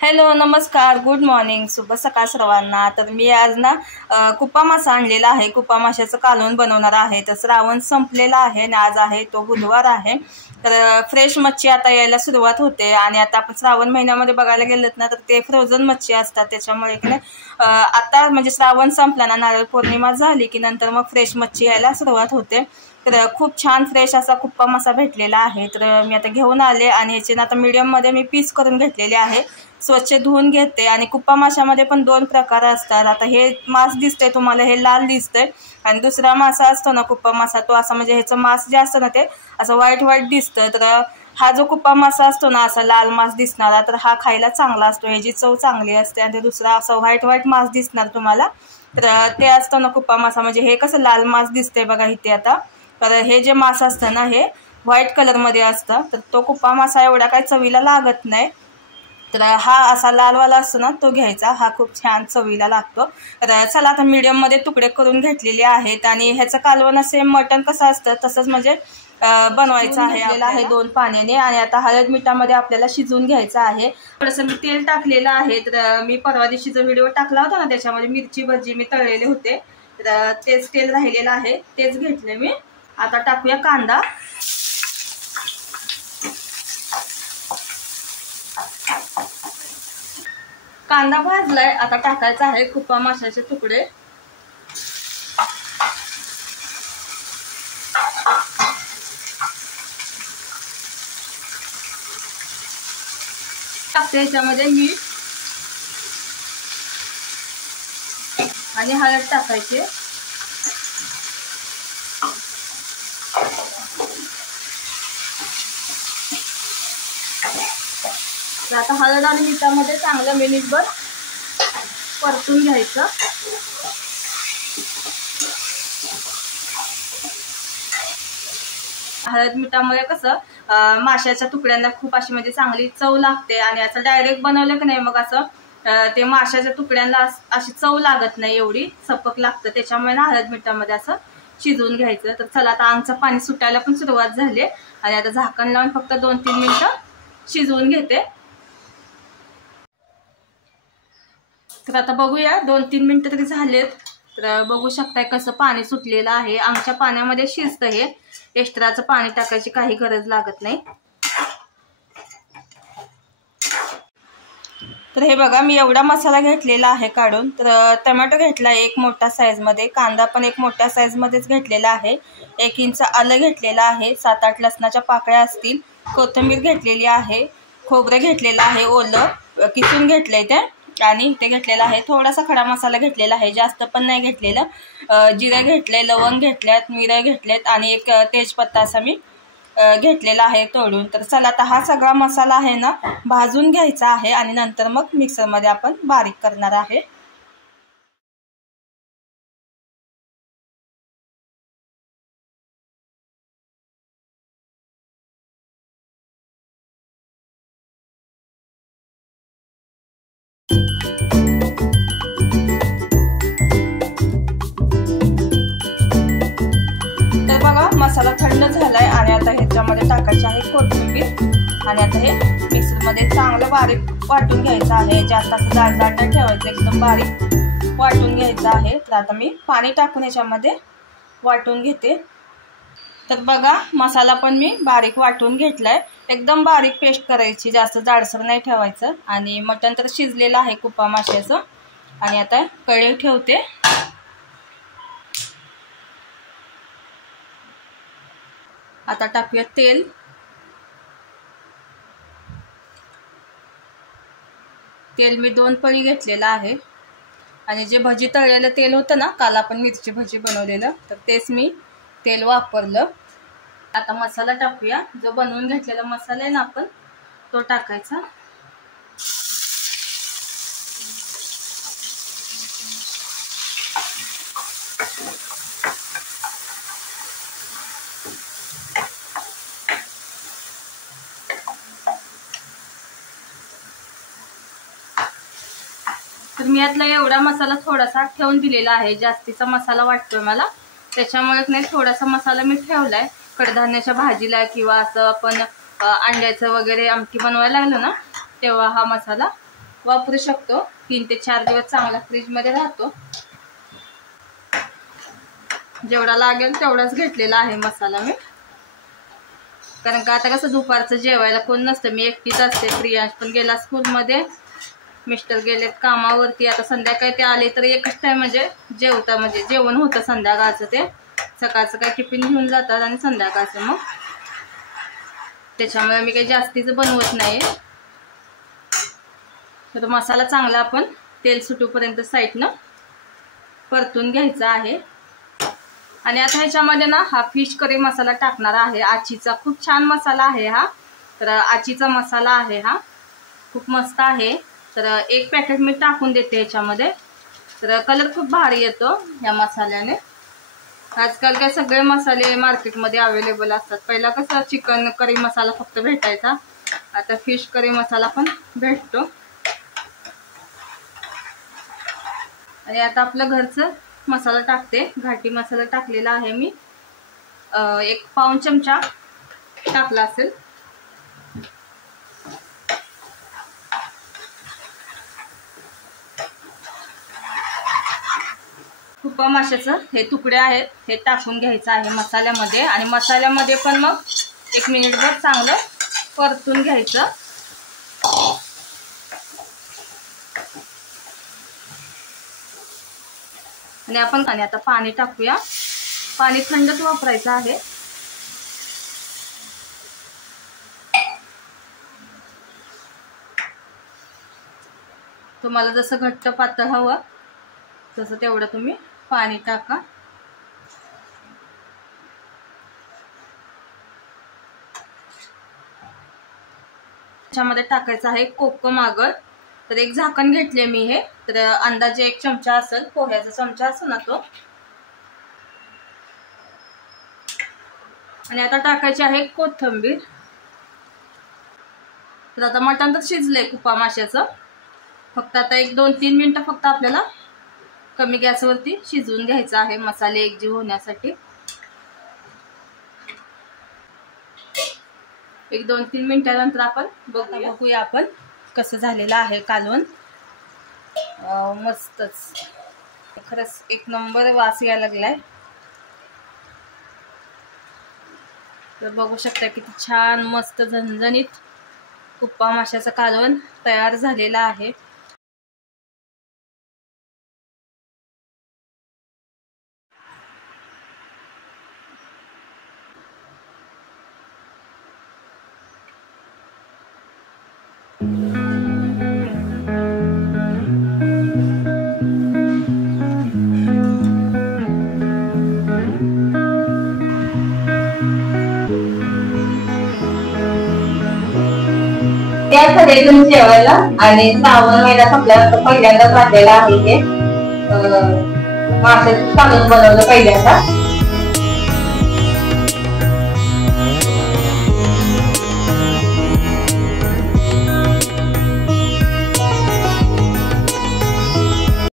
Hello नमस्कार good morning शुभ सकाळ सर्वांना। तर मी आज ना कुप्पा मासा आणलेला आहे। कुप्पा माशाचं कालवण बनवणार आहे। तर श्रावण संपलेला आहे आणि आज आहे तो बुधवार आहे। तर फ्रेश मच्छी आता यायला सुरुवात होते आणि आता आपण श्रावण महिन्यामध्ये बघायला गेलं ना तर ते फ्रोझन मच्छी असतात। त्याच्यामुळे की आता म्हणजे श्रावण संपला ना नारळ पौर्णिमा झाली की नंतर मग फ्रेश मच्छी यायला सुरुवात होते। तर खूप छान फ्रेश असा कुप्पा मासा भेटलेला आहे। तर मी आता घेऊन आले आणि ह्याचे ना आता मीडियम मध्ये मी पीस करून घेतलेले आहे। स्वच्छ धुवून घेते आणि कुप्पा माशामध्ये पण दोन प्रकार असतात। आता हे मांस दिसतंय तुम्हाला, हे लाल दिसतंय आणि दुसरा मासा असतो ना कुप्पा मासा, तो असा म्हणजे ह्याचं मांस जे असतं ना ते असं व्हाईट व्हाईट दिसतं। तर हा जो कुप्पा मासा असतो ना असा लाल मांस दिसणारा, तर हा खायला चांगला असतो, ह्याची चव चांगली असते। आणि दुसरा असा व्हाईट व्हाईट मांस दिसणार तुम्हाला, तर ते असतं ना कुप्पा मासा। म्हणजे हे कसं लाल मांस दिसतंय बघा इथे आता, तर हे जे मांस असतं ना हे व्हाईट कलरमध्ये असतं। तर तो कुप्पा मासा एवढा काही चवीला लागत नाही। तर हा असा लालवाला असतो ना तो घ्यायचा, हा खूप छान चवीला लागतो। तर चला आता मीडियम मध्ये तुकडे करून घेतलेले आहेत आणि ह्याचं कालवण सेम मटण कसं असतं तसंच म्हणजे बनवायचं आहे 2 पाण्याने। आणि आता हळद मिठामध्ये आपल्याला शिजवून घ्यायचं आहे। थोडंसं मी तेल टाकलेलं आहे। तर मी परवा दिवशीचा व्हिडिओ टाकला होता ना त्याच्यामध्ये मिरची भजी मी तळलेले होते, तर तेच तेल राहिलेलं आहे तेच घेतले मी। आता टाकूया कांदा। कांदा भाजलाय, आता टाकायचा आहे कुप्पा माशाचे तुकडे। टाकते याच्यामध्ये मीठ आणि हळद टाकायचे। तर आता हळद आणि मिठामध्ये चांगलं मिनिटभर परतून घ्यायचं। हळद मिठामुळे कसं माशाच्या तुकड्यांना खूप अशी म्हणजे चांगली चव लागते आणि असं डायरेक्ट बनवलं की नाही मग असं ते माशाच्या तुकड्यांना अशी चव लागत नाही, एवढी सपक लागतं। त्याच्यामुळे ना हळद मिठामध्ये असं शिजवून घ्यायचं। तर चला आता आमचं पाणी सुटायला पण सुरुवात झाली आणि आता झाकण लावून फक्त 2-3 मिनिटं शिजवून घेते। तर आता बघूया 2-3 मिनिटं तरी झालेत। तर बघू शकताय कसं पाणी सुटलेलं आहे। आमच्या पाण्यामध्ये शिजतं हे, एक्स्ट्राचं पाणी टाकायची काही गरज लागत नाही। तर हे बघा मी एवढा मसाला घेतलेला आहे काढून। तर टोमॅटो घेतला एक मोठा साईज मध्ये, कांदा पण एक मोठ्या साईज मध्येच घेतलेला आहे, 1 इंच आलं घेतलेलं आहे, 7-8 लसणाच्या पाकळ्या असतील, कोथिंबीर घेतलेली आहे, खोबरं घेतलेलं आहे ओलं किसून घेतलंय ते, आणि ते घेतलेलं आहे थोडासा खडा मसाला घेतलेला आहे, जास्त पण नाही घेतलेलं। जिरं घेतलंय, लवंग घेतल्यात, मिरं घेतलेत आणि एक तेजपत्ता असा मी घेतलेला आहे तोडून। तर चला आता हा सगळा मसाला आहे ना भाजून घ्यायचा आहे आणि नंतर मग मिक्सर मध्ये आपण बारीक करणार आहे। तर बघा मसाला थंड झालाय आणि आता ह्याच्यामध्ये टाकायचे आहे कोथिंबीर आणि आता हे मिक्सर मध्ये चांगलं बारीक वाटून घ्यायचं आहे। जास्त असं जाडजाड नाही ठेवायचं, एकदम बारीक वाटून घ्यायचं आहे। तर आता मी पाणी टाकून ह्याच्यामध्ये वाटून घेते। तर बघा मसाला पण मी बारीक वाटून घेतलाय, एकदम बारीक पेस्ट करायची, जास्त जाडसर नाही ठेवायचं। आणि मटण तर शिजलेलं आहे कुप्पा माशाचं। आणि आता कढई ठेवते। आता टाकूया तेल। तेल मी 2 पळी घेतलेलं आहे आणि जे भजी तळलेलं तेल होतं ना काल आपण मिरची भजी बनवलेलं, तर तेच मी तेल वापरलं। आता मसाला टाकूया, जो बनवून घेतलेला मसाला आहे ना आपण तो टाकायचा। तर मी यातला एवढा मसाला थोडासा ठेवून दिलेला आहे, जास्तीचा मसाला वाटतोय मला, त्याच्यामुळे नाही थोडासा मसाला मी ठेवलाय। कडधान्याच्या भाजीला किंवा असं आपण अंड्याचं वगैरे आमटी बनवायला लागलो ना तेव्हा हा मसाला वापरू शकतो. 3 ते 4 दिवस चांगला फ्रीजमध्ये राहतो. जेवढा लागेल तेवढाच घेतलेला आहे मसाला मी, कारण का आता कसं दुपारचं जेवायला कोण नसतं, मी एकटीच असते. प्रियांश पण गेला स्कूलमध्ये, मिस्टर गेलेत कामावरती. आता संध्याकाळी ते आले तर एकच टाइम म्हणजे जेवता, म्हणजे जेवण होतं संध्याकाळचं. ते सकाळचं काही टिफिन घेऊन जातात आणि संध्याकाळचं मग, त्याच्यामुळे मी काही जास्तीचं बनवत नाही. तर मसाला चांगला आपण तेल सुटूपर्यंत साईडनं परतून घ्यायचा आहे. आणि आता ह्याच्यामध्ये ना हा फिश करी मसाला टाकणार आहे. आचीचा खूप छान मसाला आहे हा. तर आचीचा मसाला आहे हा, खूप मस्त आहे. तर एक पॅकेट मी टाकून देते ह्याच्यामध्ये. तर कलर खूप भारी येतो या मसाल्याने. आजकाल काय सगळे मसाले मार्केटमध्ये अवेलेबल असतात. पहिला कसं चिकन करी मसाला फक्त भेटायचा, आता फिश करी मसाला पण भेटतो. आणि आता आपलं घरचं मसाला टाकते. घाटी मसाला टाकलेला आहे मी, 1 पाऊण चमचा टाकला असेल. कुप्पा माशाचं हे तुकडे आहेत हे टाकून घ्यायचं आहे मसाल्यामध्ये. आणि मसाल्यामध्ये पण मग 1 मिनिटभर चांगलं परतून घ्यायचं. आणि आपण आता पाणी टाकूया. पाणी थंडच वापरायचं आहे. तुम्हाला जसं घट्ट पातळ हवं तसं तेवढं तुम्ही पाणी टाका. त्याच्यामध्ये टाकायचं आहे कोकम आगळ. तर एक झाकण घेतले मी हे, तर अंदाजे 1 चमचा असेल, पोह्याचा चमचा असतो ना तो. आणि आता टाकायचे आहे कोथिंबीर. तर आता मटण तर शिजलंय कुप्पा माशाचं, फक्त आता 1-2-3 मिनिटं फक्त आपल्याला कमी गॅसवरती शिजवून घ्यायचं आहे मसाले एकजीव होण्यासाठी. 1-2-3 मिनिटानंतर आपण बघूया आपण कसं झालेलं आहे कालवण. मस्तच, खरंच 1 नंबर वास यायला लागलाय. तर बघू शकता किती छान मस्त झणझणीत कुप्पा माशाचं कालवण तयार झालेलं आहे. सगळेजण जेवायला. आणि श्रावण महिन्यात आपल्याला पहिल्यांदाच वाटलेला आहे हे माशाचं कालवण बनवलं पहिल्यांदा.